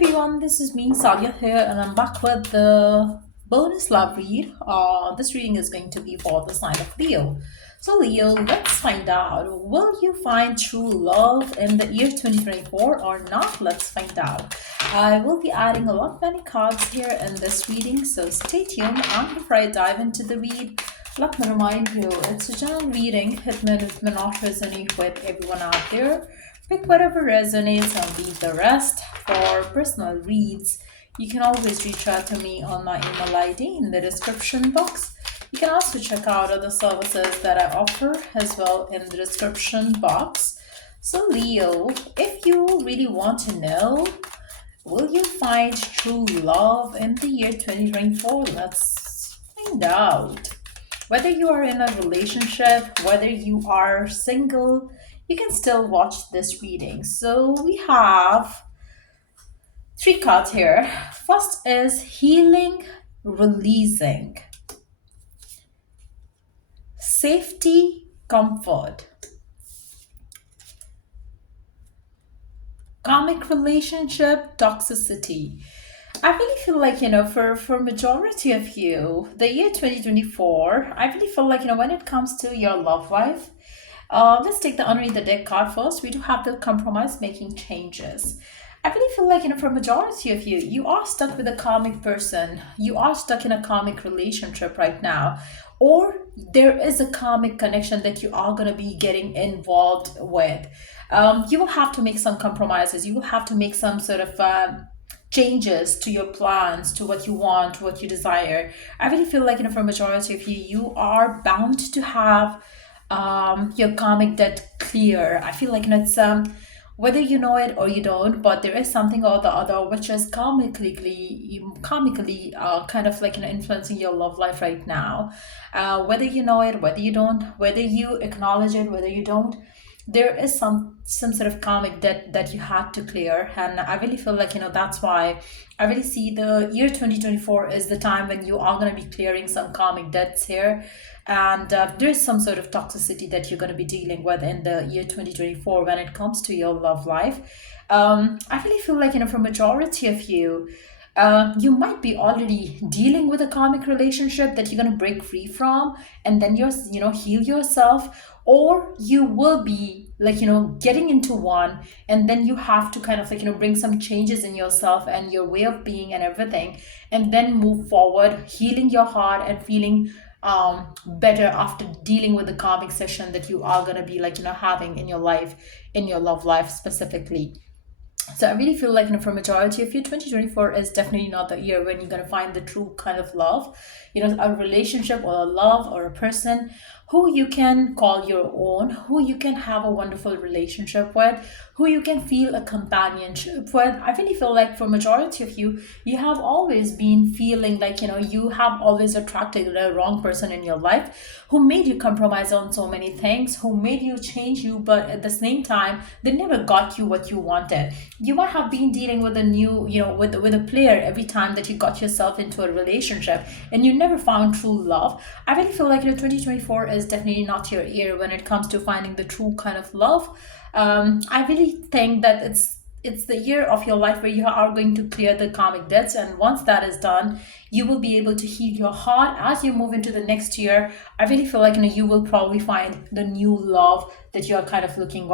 everyone, this is me, Sadia here, and I'm back with the bonus love read. This reading is going to be for the sign of Leo. So, Leo, let's find out, will you find true love in the year 2024 or not? Let's find out. I will be adding a lot many cards here in this reading, so stay tuned. And before I dive into the read, let me remind you, it's a general reading. It may not resonate with everyone out there. Pick whatever resonates and leave the rest. For personal reads, you can always reach out to me on my email ID in the description box. You can also check out other services that I offer as well in the description box. So, Leo, if you really want to know, will you find true love in the year 2024? Let's find out. Whether you are in a relationship, whether you are single, you can still watch this reading. So we have three cards here. First is healing, releasing, safety, comfort, karmic relationship, toxicity. I really feel like, for majority of you, the year 2024, I really feel like, when it comes to your love life, let's take the underneath the deck card first. We do have the compromise making changes. I really feel like, for majority of you, you are stuck with a karmic person. You are stuck in a karmic relationship right now. Or there is a karmic connection that you are going to be getting involved with. You will have to make some compromises. You will have to make some sort of changes to your plans, to what you want, to what you desire. I really feel like, for majority of you, you are bound to have your karmic debt clear. I feel like it's whether you know it or you don't, but there is something or the other which is karmically kind of like influencing your love life right now. Whether you know it, whether you don't, whether you acknowledge it, whether you don't, there is some sort of karmic debt that you had to clear. And I really feel like that's why I really see the year 2024 is the time when you are going to be clearing some karmic debts here. And there is some sort of toxicity that you're going to be dealing with in the year 2024 when it comes to your love life. I really feel like for majority of you, you might be already dealing with a karmic relationship that you're going to break free from, and then heal yourself, or you will be getting into one, and then you have to kind of bring some changes in yourself and your way of being and everything, and then move forward, healing your heart and feeling better after dealing with the karmic session that you are going to be having in your life, in your love life specifically. So I really feel like for majority of you, 2024 is definitely not the year when you're going to find the true kind of love, a relationship or a love or a person who you can call your own, who you can have a wonderful relationship with, who you can feel a companionship with. I really feel like for majority of you, you have always been feeling like, you have always attracted the wrong person in your life who made you compromise on so many things, who made you change you, but at the same time, they never got you what you wanted. You might have been dealing with a new, with a player every time that you got yourself into a relationship and you never found true love. I really feel like 2024 is definitely not your year when it comes to finding the true kind of love. I really think that it's the year of your life where you are going to clear the karmic debts, and once that is done, you will be able to heal your heart as you move into the next year. I really feel like you will probably find the new love that you are kind of looking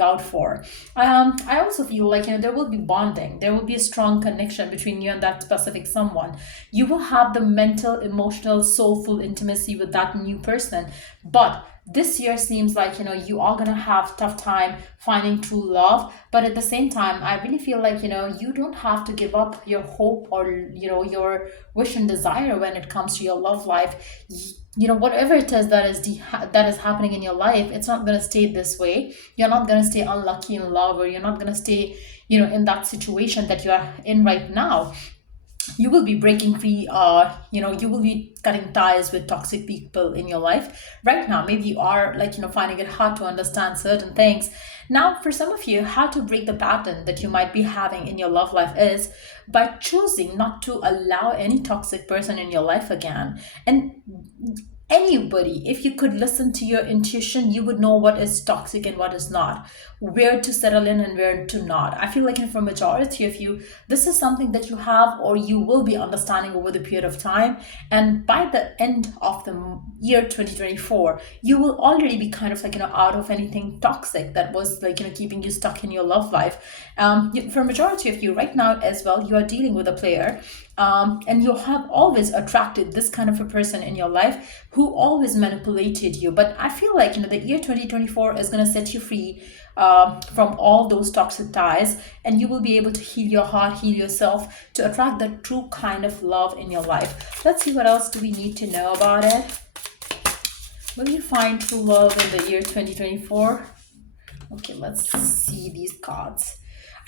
out for. I also feel like there will be bonding, there will be a strong connection between you and that specific someone. You will have the mental, emotional, soulful intimacy with that new person, but this year seems like you are gonna have tough time finding true love, but at the same time I really feel like you don't have to give up your hope or your wish and desire when it comes to your love life. Whatever it is that is happening in your life, it's not gonna stay this way. You're not gonna stay unlucky in love, or you're not gonna stay in that situation that you are in right now. You will be breaking free, you will be cutting ties with toxic people in your life right now. Maybe you are finding it hard to understand certain things. Now, for some of you, how to break the pattern that you might be having in your love life is by choosing not to allow any toxic person in your life again. And Anybody, if you could listen to your intuition, you would know what is toxic and what is not, where to settle in and where to not. I feel like for majority of you, this is something that you have or you will be understanding over the period of time. And by the end of the year 2024, you will already be kind of out of anything toxic that was keeping you stuck in your love life. For majority of you right now as well, you are dealing with a player, and you have always attracted this kind of a person in your life who always manipulated you. But I feel like the year 2024 is going to set you free from all those toxic ties, and you will be able to heal your heart, heal yourself, to attract the true kind of love in your life. Let's see, what else do we need to know about it. Will you find true love in the year 2024? Okay, let's see these cards.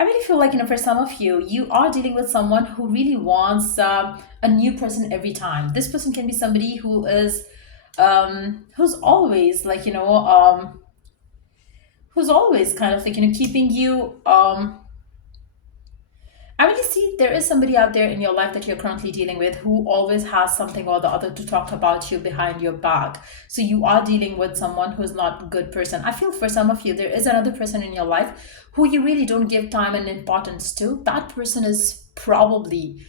I really feel like, for some of you, you are dealing with someone who really wants a new person every time. This person can be somebody who is, who's always who's always kind of keeping you, I really see there is somebody out there in your life that you're currently dealing with who always has something or the other to talk about you behind your back. So you are dealing with someone who's not a good person. I feel for some of you, there is another person in your life who you really don't give time and importance to. That person is probably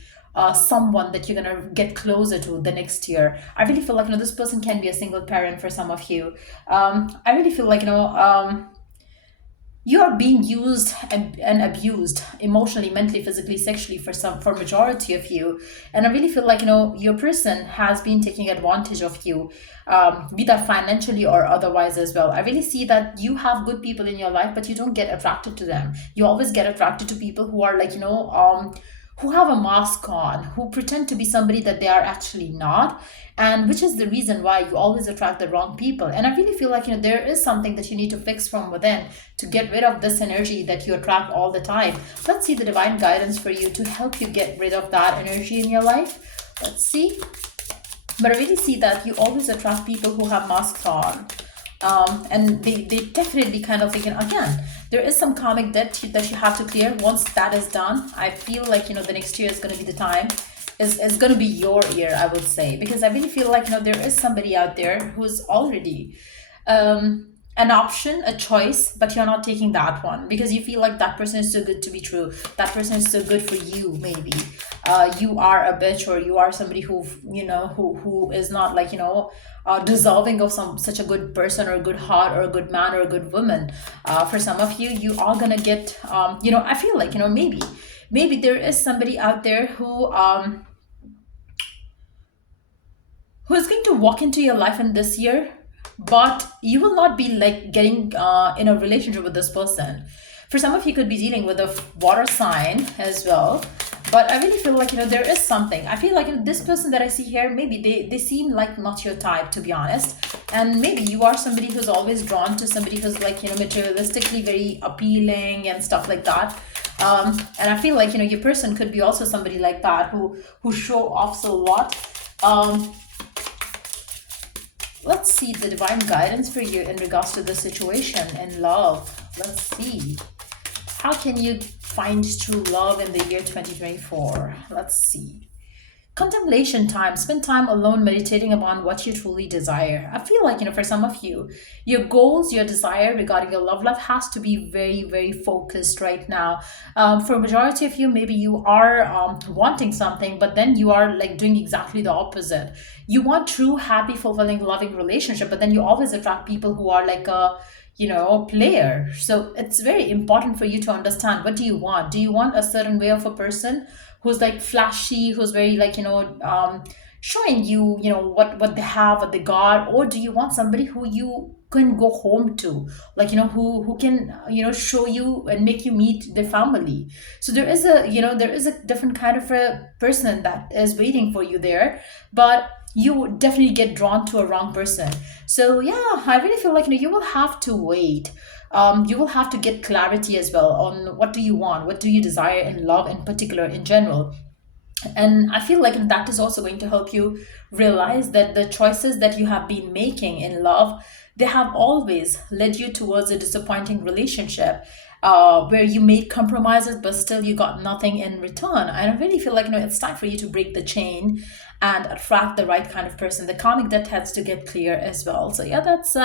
someone that you're gonna get closer to the next year. I really feel like this person can be a single parent for some of you. I really feel like you are being used and abused emotionally, mentally, physically, sexually for majority of you. And I really feel like your person has been taking advantage of you, be that financially or otherwise as well. I really see that you have good people in your life, but you don't get attracted to them. You always get attracted to people who are who have a mask on, who pretend to be somebody that they are actually not, and which is the reason why you always attract the wrong people. And I really feel like there is something that you need to fix from within to get rid of this energy that you attract all the time. Let's see the divine guidance for you to help you get rid of that energy in your life. Let's see. But I really see that you always attract people who have masks on. And they definitely kind of again, there is some karmic debt that you have to clear. Once that is done, I feel like the next year is going to be the time, is going to be your year, I would say, because I really feel like there is somebody out there who's already an option, a choice, but you're not taking that one because you feel like that person is so good to be true. That person is so good for you. Maybe you are a bitch, or you are somebody who who is not deserving of such a good person or a good heart or a good man or a good woman. For some of you, you are gonna get I feel like maybe there is somebody out there who is going to walk into your life in this year, but you will not be getting in a relationship with this person. For some of you, could be dealing with a water sign as well. But I really feel like there is something. I feel like this person that I see here, maybe they seem like not your type, to be honest. And maybe you are somebody who's always drawn to somebody who's materialistically very appealing and stuff like that. And I feel like your person could be also somebody like that who show off a lot. Let's see the divine guidance for you in regards to the situation and love. Let's see. How can you find true love in the year 2024? Let's see. Contemplation time. Spend time alone meditating upon what you truly desire. I feel like, for some of you, your goals, your desire regarding your love life has to be very, very focused right now. For a majority of you, maybe you are wanting something, but then you are doing exactly the opposite. You want true, happy, fulfilling, loving relationship, but then you always attract people who are player. So it's very important for you to understand, what do you want? Do you want a certain way of a person who's flashy, who's very showing you what they have, what they got? Or do you want somebody who you can go home to, who can show you and make you meet their family? So there is a different kind of a person that is waiting for you there, but you definitely get drawn to a wrong person. So yeah, I really feel like you will have to wait. You will have to get clarity as well on what do you want, what do you desire in love in particular, in general. And I feel like that is also going to help you realize that the choices that you have been making in love, they have always led you towards a disappointing relationship. where you made compromises but still you got nothing in return. I really feel like, it's time for you to break the chain and attract the right kind of person. The karmic debt has to get clear as well. So yeah, that's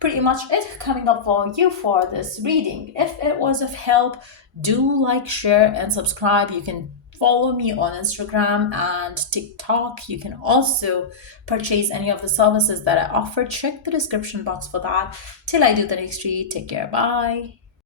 pretty much it coming up for you for this reading. If it was of help, do like, share, and subscribe. You can follow me on Instagram and TikTok. You can also purchase any of the services that I offer. Check the description box for that. Till I do the next read, take care. Bye.